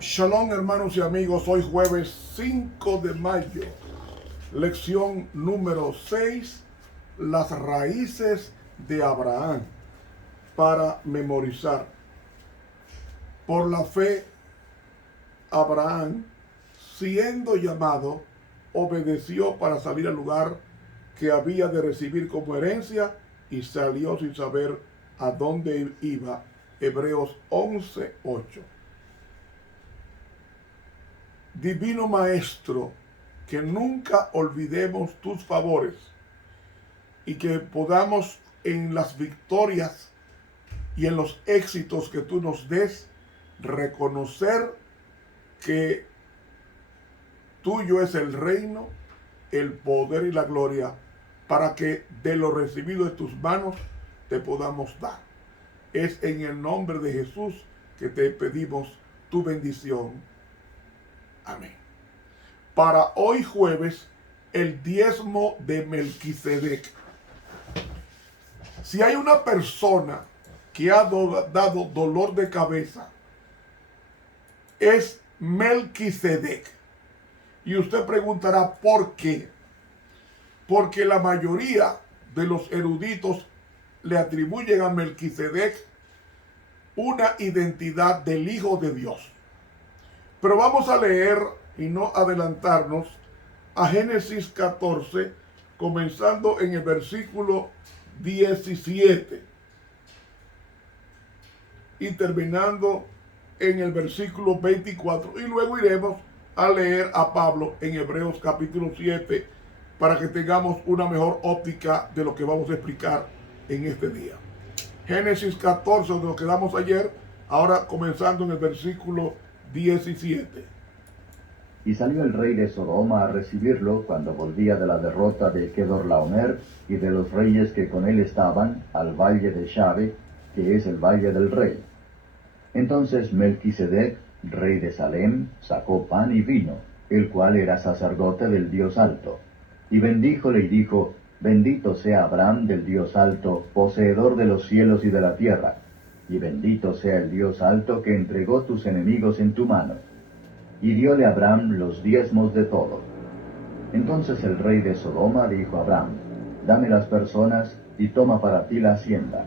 Shalom, hermanos y amigos, hoy jueves 5 de mayo, lección número 6, las raíces de Abraham, para memorizar. Por la fe, Abraham, siendo llamado, obedeció para salir al lugar que había de recibir como herencia y salió sin saber a dónde iba. Hebreos 11:8. Divino Maestro, que nunca olvidemos tus favores y que podamos en las victorias y en los éxitos que tú nos des, reconocer que tuyo es el reino, el poder y la gloria, para que de lo recibido de tus manos te podamos dar. Es en el nombre de Jesús que te pedimos tu bendición. Amén. Para hoy jueves, el diezmo de Melquisedec. Si hay una persona que ha dado dolor de cabeza, es Melquisedec. Y usted preguntará, ¿por qué? Porque la mayoría de los eruditos le atribuyen a Melquisedec una identidad del Hijo de Dios. Pero vamos a leer y no adelantarnos a Génesis 14, comenzando en el versículo 17 y terminando en el versículo 24. Y luego iremos a leer a Pablo en Hebreos capítulo 7 para que tengamos una mejor óptica de lo que vamos a explicar en este día. Génesis 14, donde nos quedamos ayer, ahora comenzando en el versículo 17. Y salió el rey de Sodoma a recibirlo cuando volvía de la derrota de Kedorlaomer y de los reyes que con él estaban al valle de Shabe, que es el valle del rey. Entonces Melquisedec, rey de Salem, sacó pan y vino, el cual era sacerdote del Dios Alto. Y bendíjole y dijo: Bendito sea Abraham del Dios Alto, poseedor de los cielos y de la tierra. Y bendito sea el Dios Alto que entregó tus enemigos en tu mano. Y dióle a Abraham los diezmos de todo. Entonces el rey de Sodoma dijo a Abraham: Dame las personas y toma para ti la hacienda.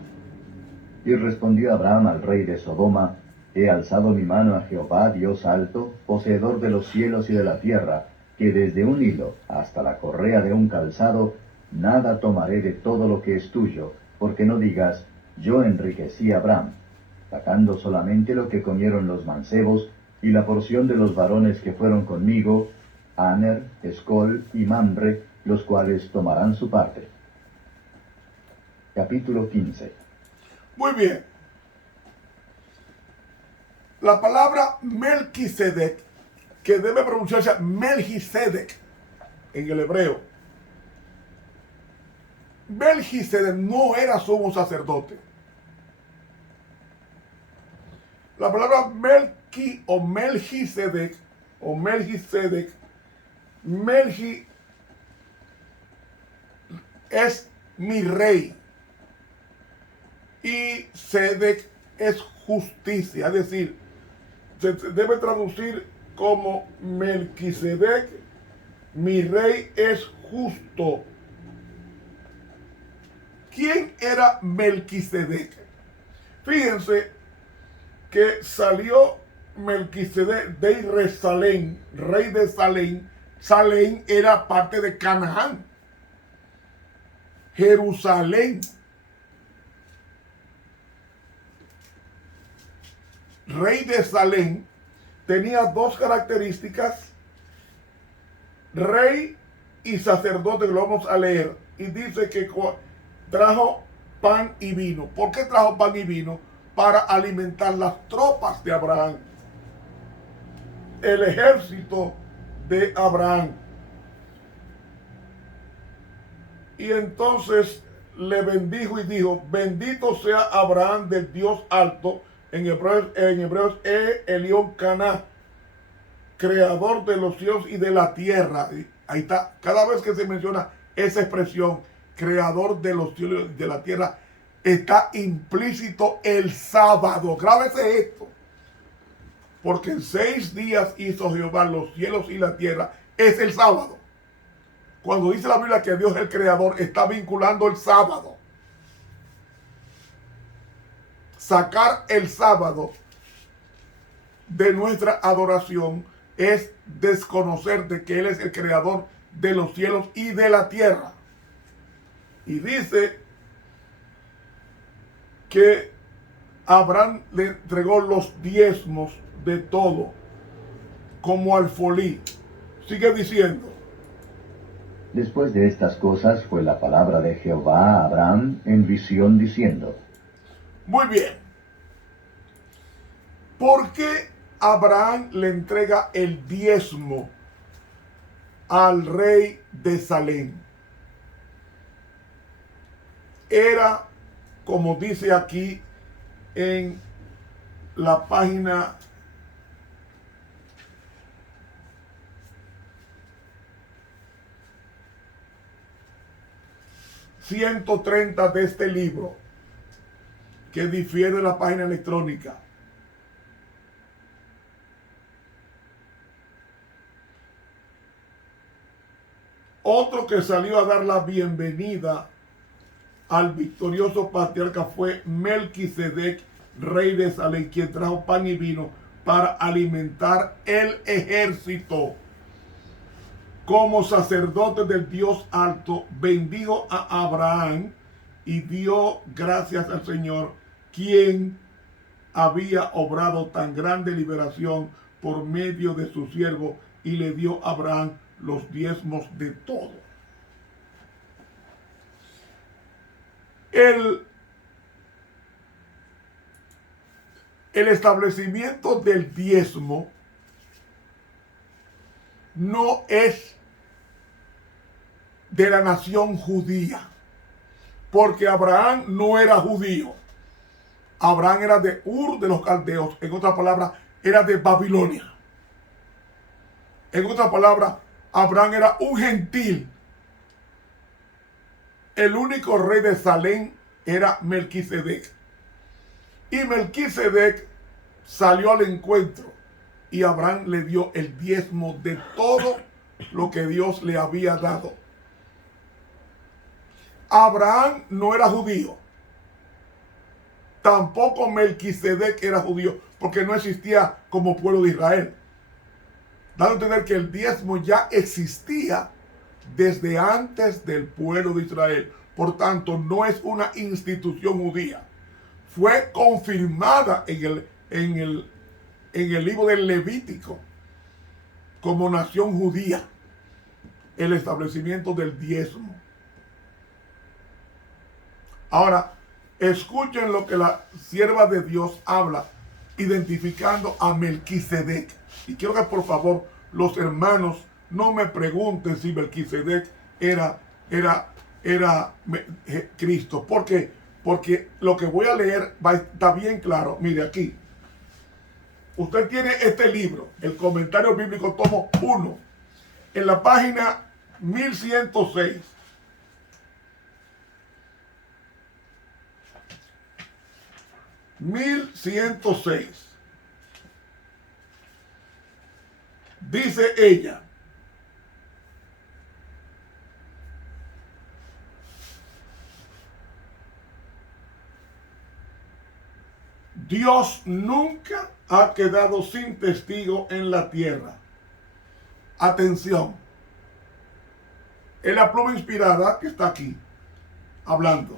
Y respondió Abraham al rey de Sodoma: He alzado mi mano a Jehová, Dios Alto, poseedor de los cielos y de la tierra, que desde un hilo hasta la correa de un calzado, nada tomaré de todo lo que es tuyo, porque no digas: Yo enriquecí a Abraham, sacando solamente lo que comieron los mancebos, y la porción de los varones que fueron conmigo, Aner, Escol y Mamre, los cuales tomarán su parte. Capítulo 15. Muy bien. La palabra Melquisedec, que debe pronunciarse Melquisedec en el hebreo. Melquisedec no era sumo sacerdote. La palabra Melqui o Melquisedec Melqui es mi rey y Sedec es justicia, es decir, se debe traducir como Melquisedec, mi rey es justo. ¿Quién era Melquisedec? Fíjense que salió Melquisedec de Salem, rey de Salem. Salem era parte de Canaán. Jerusalén. Rey de Salem tenía dos características: rey y sacerdote, que lo vamos a leer. Y dice que trajo pan y vino. ¿Por qué trajo pan y vino? Para alimentar las tropas de Abraham, el ejército de Abraham. Y entonces le bendijo y dijo: Bendito sea Abraham del Dios Alto, en hebreos Elión Caná, creador de los cielos y de la tierra. Y ahí está, cada vez que se menciona esa expresión, creador de los cielos y de la tierra, está implícito el sábado. Grábese esto, porque en 6 días hizo Jehová los cielos y la tierra, es el sábado. Cuando dice la Biblia que Dios es el creador, está vinculando el sábado. Sacar el sábado de nuestra adoración es desconocer de que Él es el creador de los cielos y de la tierra. Y dice que Abraham le entregó los diezmos de todo, como alfolí. Sigue diciendo. Después de estas cosas fue la palabra de Jehová a Abraham en visión diciendo. Muy bien. ¿Por qué Abraham le entrega el diezmo al rey de Salem? Era, como dice aquí en la página 130 de este libro, que difiere de la página electrónica. Otro que salió a dar la bienvenida al victorioso patriarca fue Melquisedec, rey de Salem, quien trajo pan y vino para alimentar el ejército. Como sacerdote del Dios alto, bendijo a Abraham y dio gracias al Señor, quien había obrado tan grande liberación por medio de su siervo, y le dio a Abraham los diezmos de todo. El establecimiento del diezmo no es de la nación judía, porque Abraham no era judío. Abraham era de Ur de los Caldeos, en otras palabras, era de Babilonia. En otras palabras, Abraham era un gentil. El único rey de Salem era Melquisedec. Y Melquisedec salió al encuentro y Abraham le dio el diezmo de todo lo que Dios le había dado. Abraham no era judío. Tampoco Melquisedec era judío, porque no existía como pueblo de Israel. Dando a entender que el diezmo ya existía desde antes del pueblo de Israel. Por tanto, no es una institución judía. Fue confirmada en el libro del Levítico como nación judía el establecimiento del diezmo. Ahora, escuchen lo que la sierva de Dios habla, identificando a Melquisedec. Y quiero que por favor los hermanos no me pregunten si Melquisedec era Cristo. ¿Por qué? Porque lo que voy a leer está bien claro. Mire aquí. Usted tiene este libro, el Comentario Bíblico, tomo 1, en la página 1106. Dice ella: Dios nunca ha quedado sin testigo en la tierra. Atención. Es la pluma inspirada que está aquí hablando.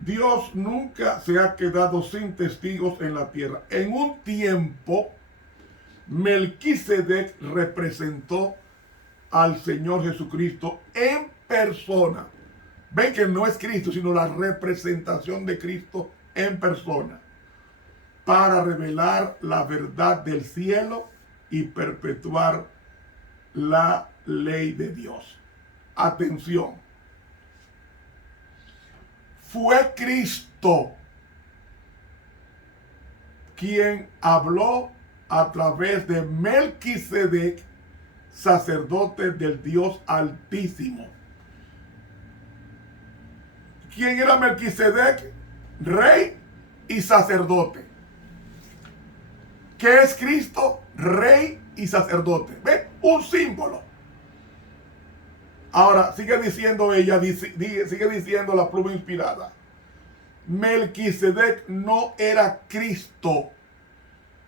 Dios nunca se ha quedado sin testigos en la tierra. En un tiempo, Melquisedec representó al Señor Jesucristo en persona. Ven que no es Cristo, sino la representación de Cristo en persona, para revelar la verdad del cielo y perpetuar la ley de Dios. Atención. Fue Cristo quien habló a través de Melquisedec, sacerdote del Dios Altísimo. ¿Quién era Melquisedec? Rey y sacerdote. ¿Qué es Cristo? Rey y sacerdote. ¿Ve? Un símbolo. Ahora, sigue diciendo ella, sigue diciendo la pluma inspirada. Melquisedec no era Cristo,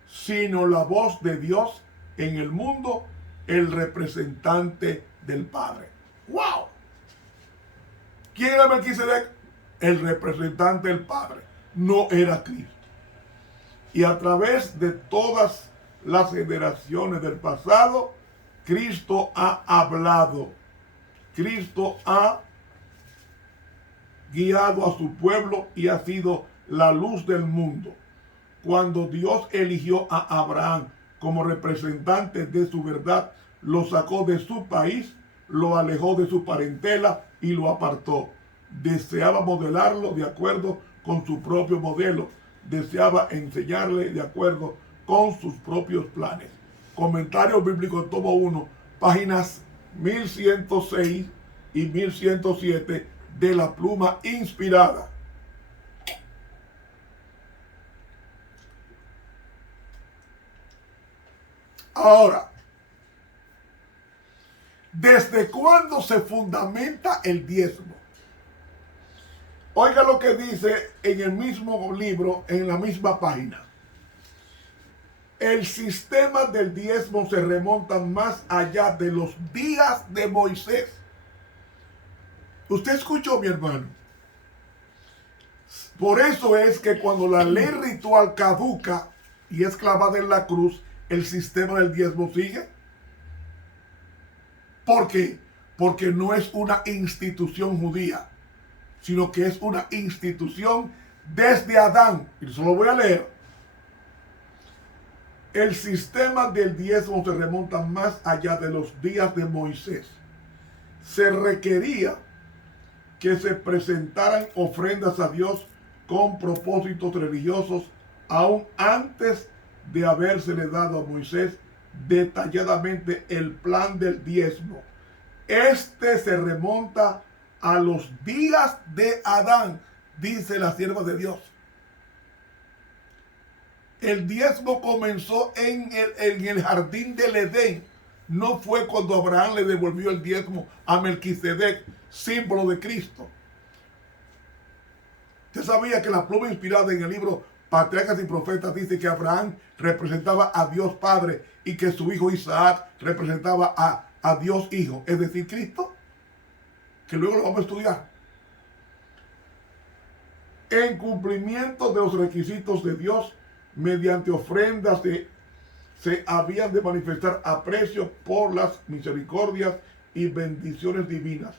sino la voz de Dios en el mundo, el representante del Padre. ¡Wow! ¿Quién era Melquisedec? El representante del Padre. No era Cristo. Y a través de todas las generaciones del pasado, Cristo ha hablado. Cristo ha guiado a su pueblo y ha sido la luz del mundo. Cuando Dios eligió a Abraham como representante de su verdad, lo sacó de su país, lo alejó de su parentela y lo apartó. Deseaba modelarlo de acuerdo con su propio modelo. Deseaba enseñarle de acuerdo con sus propios planes. Comentario bíblico tomo 1, páginas 1106 y 1107 de la pluma inspirada. Ahora, ¿desde cuándo se fundamenta el diezmo? Oiga lo que dice en el mismo libro, en la misma página. El sistema del diezmo se remonta más allá de los días de Moisés. ¿Usted escuchó, mi hermano? Por eso es que cuando la ley ritual caduca y es clavada en la cruz, el sistema del diezmo sigue. ¿Por qué? Porque no es una institución judía, sino que es una institución desde Adán. Y eso lo voy a leer. El sistema del diezmo se remonta más allá de los días de Moisés. Se requería que se presentaran ofrendas a Dios con propósitos religiosos aún antes de habérsele dado a Moisés detalladamente el plan del diezmo. Este se remonta a los días de Adán, dice la sierva de Dios. El diezmo comenzó en el jardín del Edén. No fue cuando Abraham le devolvió el diezmo a Melquisedec, símbolo de Cristo. ¿Usted sabía que la pluma inspirada en el libro Patriarcas y Profetas dice que Abraham representaba a Dios Padre y que su hijo Isaac representaba a Dios Hijo, es decir, Cristo? Que luego lo vamos a estudiar. En cumplimiento de los requisitos de Dios, mediante ofrendas se habían de manifestar aprecio por las misericordias y bendiciones divinas.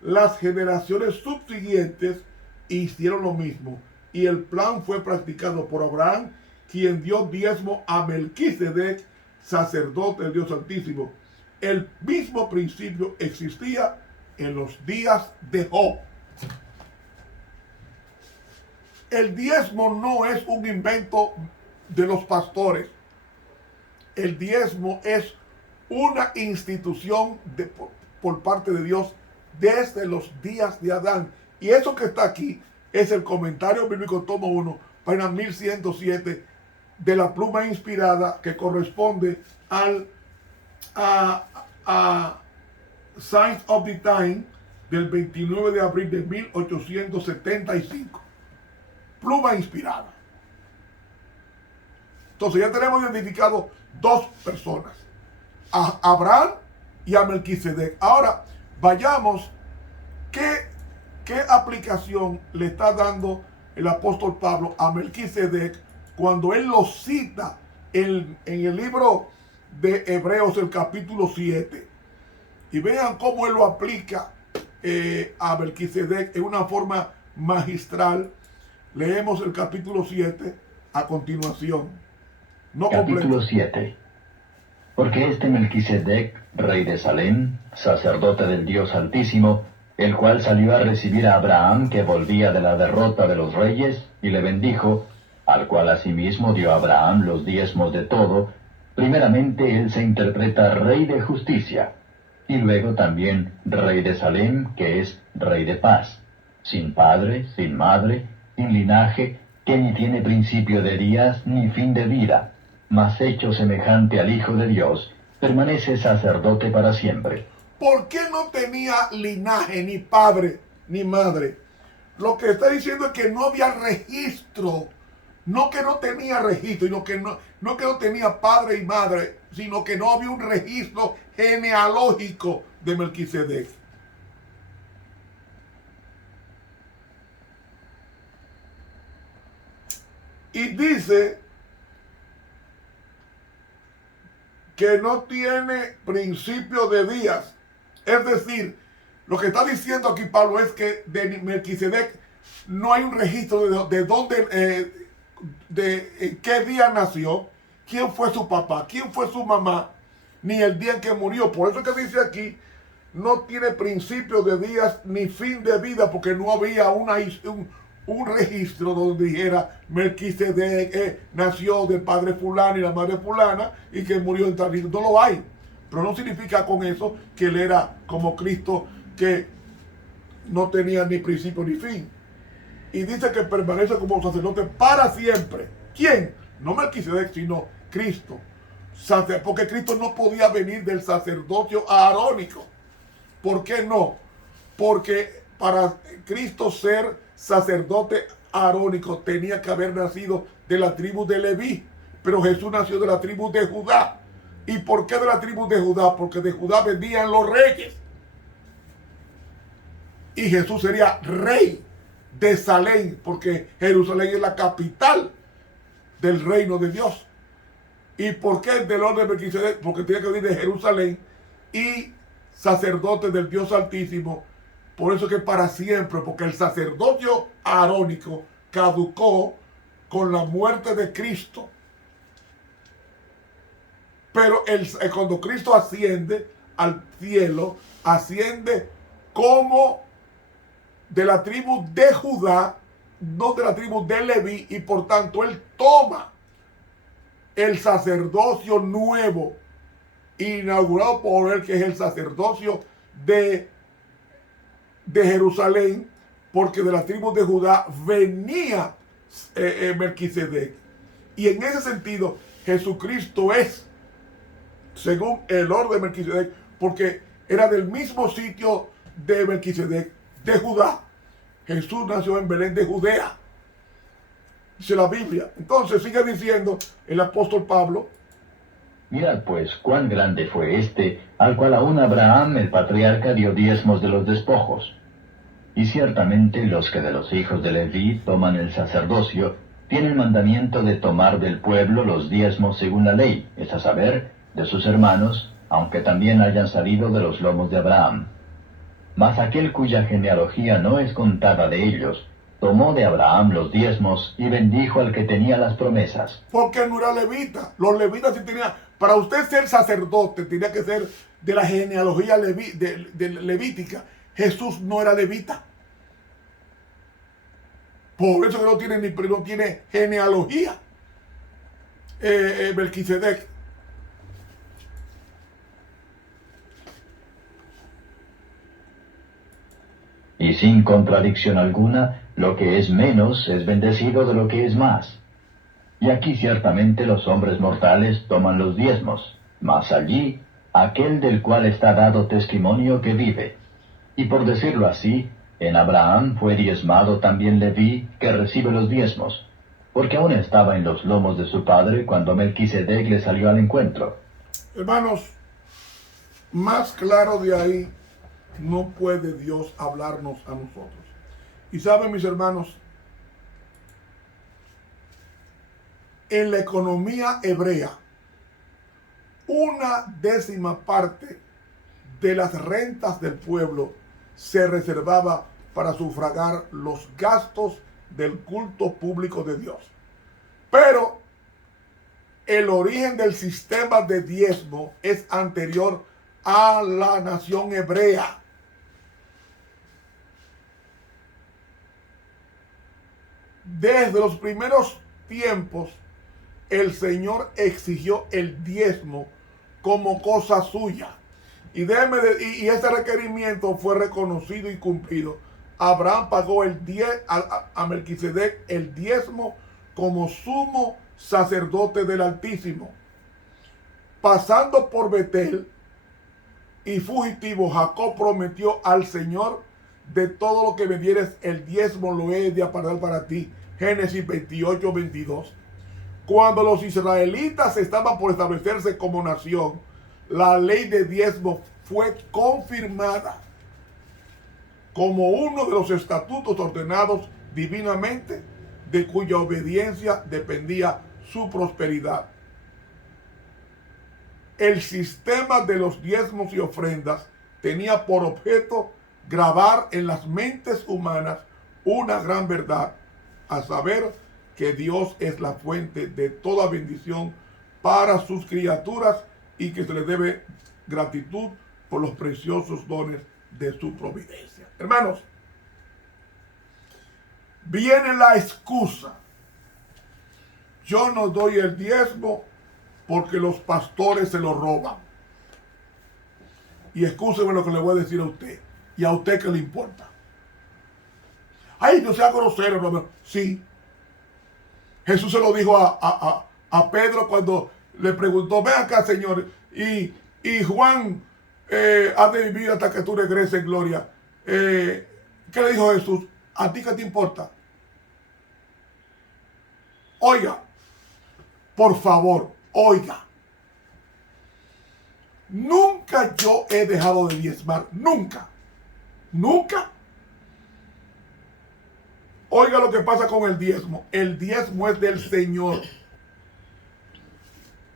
Las generaciones subsiguientes hicieron lo mismo y el plan fue practicado por Abraham, quien dio diezmo a Melquisedec, sacerdote del Dios Altísimo. El mismo principio existía en los días de Job. El diezmo no es un invento de los pastores. El diezmo es una institución por parte de Dios desde los días de Adán. Y eso que está aquí es el comentario bíblico tomo 1, página 1107 de la pluma inspirada, que corresponde a Signs of the Time del 29 de abril de 1875. Pluma inspirada. Entonces ya tenemos identificado dos personas, a Abraham y a Melquisedec. Ahora vayamos, ¿qué aplicación le está dando el apóstol Pablo a Melquisedec cuando él lo cita en el libro de Hebreos, el capítulo 7? Y vean cómo él lo aplica a Melquisedec en una forma magistral. Leemos el capítulo 7 a continuación. No Capítulo 7. Porque este Melquisedec, rey de Salem, sacerdote del Dios Altísimo, el cual salió a recibir a Abraham, que volvía de la derrota de los reyes, y le bendijo, al cual asimismo dio a Abraham los diezmos de todo, primeramente él se interpreta rey de justicia, y luego también rey de Salem, que es rey de paz, sin padre, sin madre, sin linaje, que ni tiene principio de días ni fin de vida, mas hecho semejante al Hijo de Dios, permanece sacerdote para siempre. ¿Por qué no tenía linaje, ni padre, ni madre? Lo que está diciendo es que no había registro. No que no tenía registro, sino que no que no tenía padre y madre, sino que no había un registro genealógico de Melquisedec. Y dice que no tiene principio de días. Es decir, lo que está diciendo aquí Pablo es que de Melquisedec no hay un registro de dónde, de qué día nació, quién fue su papá, quién fue su mamá, ni el día en que murió. Por eso que dice aquí, no tiene principio de días ni fin de vida, porque no había un registro donde dijera Melquisedec nació del padre fulano y la madre fulana y que murió en tal día. No lo hay. Pero no significa con eso que él era como Cristo, que no tenía ni principio ni fin. Y dice que permanece como sacerdote para siempre. ¿Quién? No Melquisedec, sino Cristo. Porque Cristo no podía venir del sacerdocio arónico. ¿Por qué no? Porque para Cristo ser sacerdote arónico tenía que haber nacido de la tribu de Leví. Pero Jesús nació de la tribu de Judá. ¿Y por qué de la tribu de Judá? Porque de Judá venían los reyes. Y Jesús sería rey de Salem, porque Jerusalén es la capital del reino de Dios. ¿Y por qué del orden de Melquisedec? Porque tiene que venir de Jerusalén y sacerdote del Dios Altísimo. Por eso que para siempre, porque el sacerdocio arónico caducó con la muerte de Cristo. Pero cuando Cristo asciende al cielo, asciende como de la tribu de Judá, no de la tribu de Leví, y por tanto él toma el sacerdocio nuevo, inaugurado por él, que es el sacerdocio de Jerusalén, porque de la tribu de Judá venía Melquisedec. Y en ese sentido, Jesucristo es, según el orden de Melquisedec, porque era del mismo sitio de Melquisedec, de Judá. Jesús nació en Belén de Judea, dice la Biblia. Entonces sigue diciendo el apóstol Pablo: mirad pues cuán grande fue este, al cual aún Abraham el patriarca dio diezmos de los despojos. Y ciertamente los que de los hijos de Leví toman el sacerdocio, tienen mandamiento de tomar del pueblo los diezmos según la ley, es a saber, de sus hermanos, aunque también hayan salido de los lomos de Abraham. Mas aquel cuya genealogía no es contada de ellos, tomó de Abraham los diezmos y bendijo al que tenía las promesas. Porque no era levita. Los levitas sí tenían. Para usted ser sacerdote, tenía que ser de la genealogía levítica. Jesús no era levita. Por eso que no tiene genealogía. Melquisedec. Y sin contradicción alguna, lo que es menos es bendecido de lo que es más. Y aquí ciertamente los hombres mortales toman los diezmos, mas allí aquel del cual está dado testimonio que vive. Y por decirlo así, en Abraham fue diezmado también Leví, que recibe los diezmos, porque aún estaba en los lomos de su padre cuando Melquisedec le salió al encuentro. Hermanos, más claro de ahí no puede Dios hablarnos a nosotros. Y saben, mis hermanos, en la economía hebrea, 1/10 parte de las rentas del pueblo se reservaba para sufragar los gastos del culto público de Dios. Pero el origen del sistema de diezmo es anterior a la nación hebrea. Desde los primeros tiempos, el Señor exigió el diezmo como cosa suya. Y ese requerimiento fue reconocido y cumplido. Abraham pagó a Melquisedec el diezmo como sumo sacerdote del Altísimo. Pasando por Betel y fugitivo, Jacob prometió al Señor: de todo lo que me dieres el diezmo lo he de apartar para ti. Génesis 28, 22. Cuando los israelitas estaban por establecerse como nación, la ley de diezmo fue confirmada como uno de los estatutos ordenados divinamente, de cuya obediencia dependía su prosperidad. El sistema de los diezmos y ofrendas tenía por objeto grabar en las mentes humanas una gran verdad, a saber que Dios es la fuente de toda bendición para sus criaturas y que se le debe gratitud por los preciosos dones de su providencia. Hermanos, viene la excusa: yo no doy el diezmo porque los pastores se lo roban. Y escúcheme lo que le voy a decir a usted. ¿Y a usted qué le importa? Ay, no sea grosero, no. Sí. Jesús se lo dijo a Pedro cuando le preguntó: ven acá, Señor, y Juan ha de vivir hasta que tú regreses en gloria. ¿Qué le dijo Jesús? ¿A ti qué te importa? Oiga, por favor, oiga. Nunca yo he dejado de diezmar. Nunca. Nunca. Oiga lo que pasa con el diezmo. El diezmo es del Señor.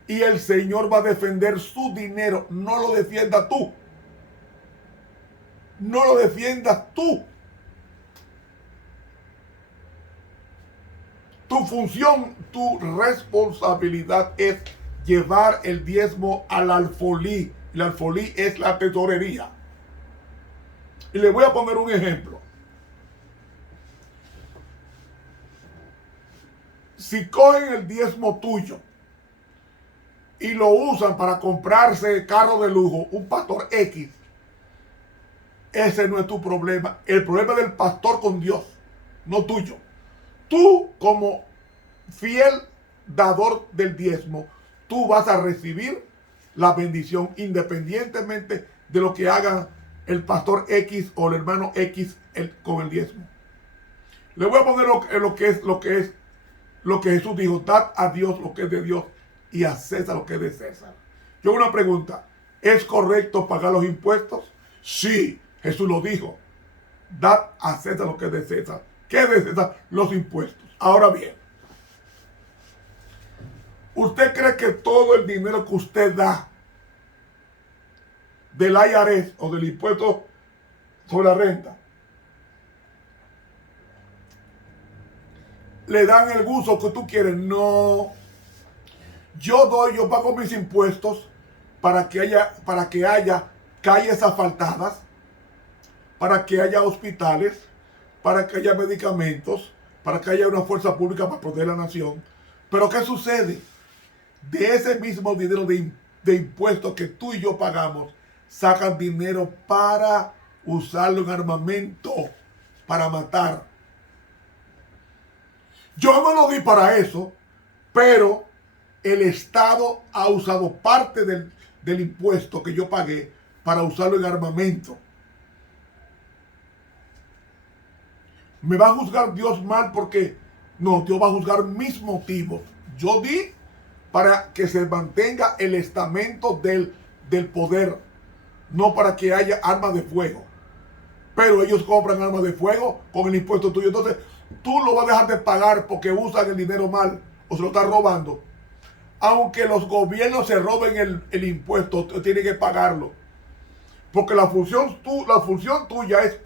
Y el Señor va a defender su dinero. No lo defiendas tú. No lo defiendas tú. Tu función, tu responsabilidad es llevar el diezmo al alfolí. El alfolí es la tesorería. Y le voy a poner un ejemplo. Si cogen el diezmo tuyo y lo usan para comprarse carro de lujo, un pastor X, ese no es tu problema. El problema es del pastor con Dios, no tuyo. Tú, como fiel dador del diezmo, tú vas a recibir la bendición independientemente de lo que haga el pastor X o el hermano X con el diezmo. Le voy a poner lo que Jesús dijo: dad a Dios lo que es de Dios y a César lo que es de César. Yo una pregunta: ¿es correcto pagar los impuestos? Sí, Jesús lo dijo. Dad a César lo que es de César. ¿Qué es de César? Los impuestos. Ahora bien, ¿usted cree que todo el dinero que usted da del IRS o del impuesto sobre la renta le dan el gusto que tú quieres? No. Yo pago mis impuestos para que haya calles asfaltadas, para que haya hospitales, para que haya medicamentos, para que haya una fuerza pública para proteger la nación. Pero ¿qué sucede? De ese mismo dinero de impuestos que tú y yo pagamos, sacan dinero para usarlo en armamento, para matar. Yo no lo di para eso, pero el Estado ha usado parte del impuesto que yo pagué para usarlo en armamento. ¿Me va a juzgar Dios mal porque no? Dios va a juzgar mis motivos. Yo di para que se mantenga el estamento del poder, no para que haya armas de fuego. Pero ellos compran armas de fuego con el impuesto tuyo. Entonces, tú lo vas a dejar de pagar porque usan el dinero mal o se lo están robando. Aunque los gobiernos se roben el impuesto, tienen que pagarlo. Porque la función tuya es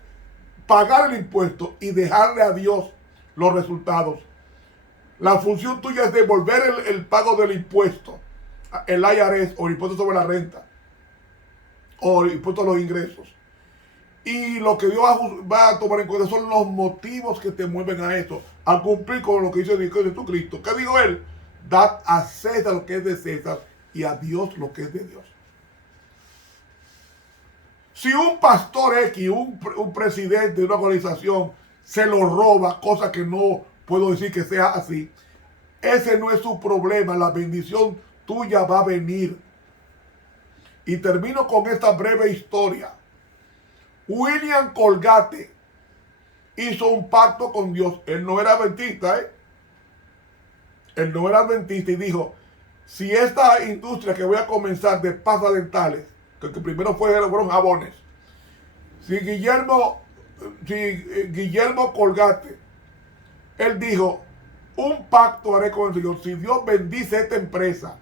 pagar el impuesto y dejarle a Dios los resultados. La función tuya es devolver el pago del impuesto, el IRS o el impuesto sobre la renta o el impuesto a los ingresos. Y lo que Dios va a tomar en cuenta son los motivos que te mueven a esto, a cumplir con lo que dice Jesucristo. ¿Qué dijo él? Dad a César lo que es de César y a Dios lo que es de Dios. Si un pastor X, un presidente de una organización se lo roba, cosa que no puedo decir que sea así, Ese no es su problema. La bendición tuya va a venir. Y termino con esta breve historia. William Colgate hizo un pacto con Dios. Él no era adventista, Él no era adventista y dijo, si esta industria que voy a comenzar de pastas dentales, que primero fueron jabones, si Guillermo Colgate, él dijo, un pacto haré con el Señor. Si Dios bendice esta empresa,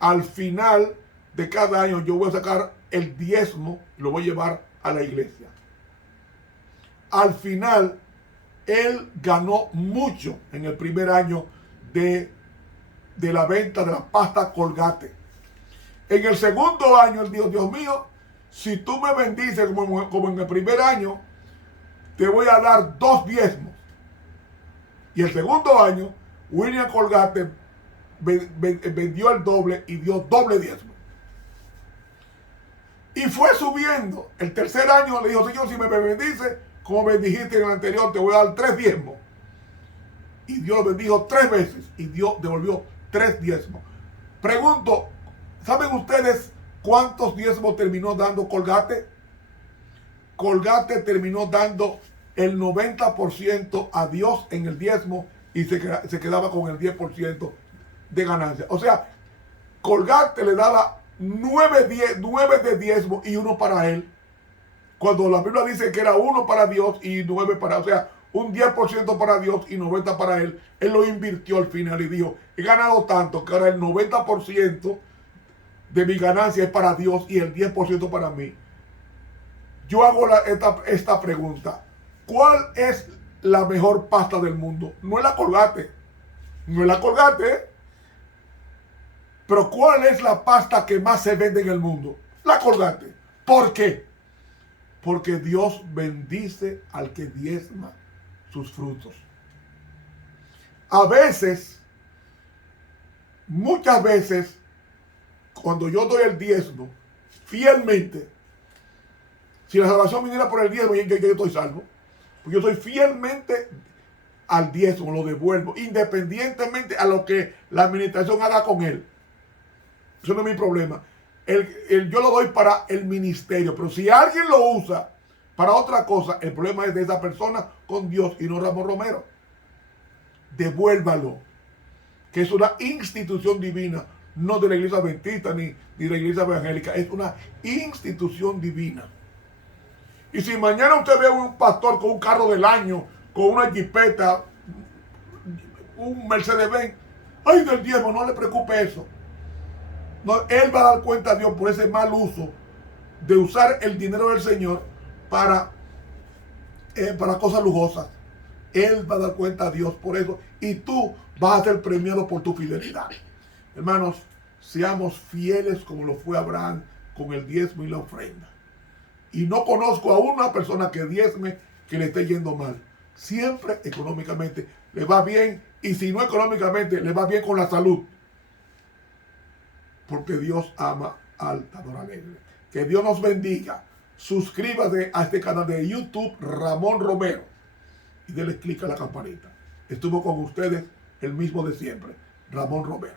al final de cada año yo voy a sacar el diezmo y lo voy a llevar a la iglesia. Al final, él ganó mucho en el primer año de la venta de la pasta Colgate. En el segundo año, él dijo, Dios mío, si tú me bendices como en el primer año, te voy a dar 2 diezmos. Y el segundo año, William Colgate vendió el doble y dio doble diezmo. Y fue subiendo. El tercer año le dijo, Señor, si me bendice, como me dijiste en el anterior, te voy a dar 3 diezmos. Y Dios lo bendijo 3 veces y Dios devolvió 3 diezmos. Pregunto, ¿saben ustedes cuántos diezmos terminó dando Colgate? Colgate terminó dando el 90% a Dios en el diezmo y se quedaba con el 10% de ganancia. O sea, Colgate le daba 9 de diezmo y 1 para él. Cuando la Biblia dice que era 1 para Dios y 9 para, o sea, un 10% para Dios y 90 para él, él lo invirtió al final y dijo, he ganado tanto que ahora el 90% de mi ganancia es para Dios y el 10% para mí. Yo hago esta pregunta. ¿Cuál es la mejor pasta del mundo? No es la Colgate. No es la Colgate. Pero ¿cuál es la pasta que más se vende en el mundo? La Colgate. ¿Por qué? Porque Dios bendice al que diezma sus frutos. A veces, muchas veces, cuando yo doy el diezmo, fielmente, si la salvación viniera por el diezmo, yo estoy salvo. Porque yo soy fielmente al diezmo, lo devuelvo, independientemente a lo que la administración haga con él. Eso no es mi problema. Yo lo doy para el ministerio, pero si alguien lo usa para otra cosa, el problema es de esa persona con Dios y no Ramón Romero. Devuélvalo, que es una institución divina, no de la iglesia adventista ni de la iglesia evangélica, es una institución divina. Y si mañana usted ve a un pastor con un carro del año, con una jipeta, un Mercedes-Benz, ay, del diezmo, no le preocupe eso. No, él va a dar cuenta a Dios por ese mal uso de usar el dinero del Señor para cosas lujosas. Él va a dar cuenta a Dios por eso y tú vas a ser premiado por tu fidelidad. Hermanos, seamos fieles como lo fue Abraham con el diezmo y la ofrenda. Y no conozco a una persona que diezme que le esté yendo mal. Siempre económicamente le va bien y si no económicamente le va bien con la salud. Porque Dios ama al dador alegre. Que Dios nos bendiga. Suscríbase a este canal de YouTube Ramón Romero y denle clic a la campanita. Estuvo con ustedes el mismo de siempre, Ramón Romero.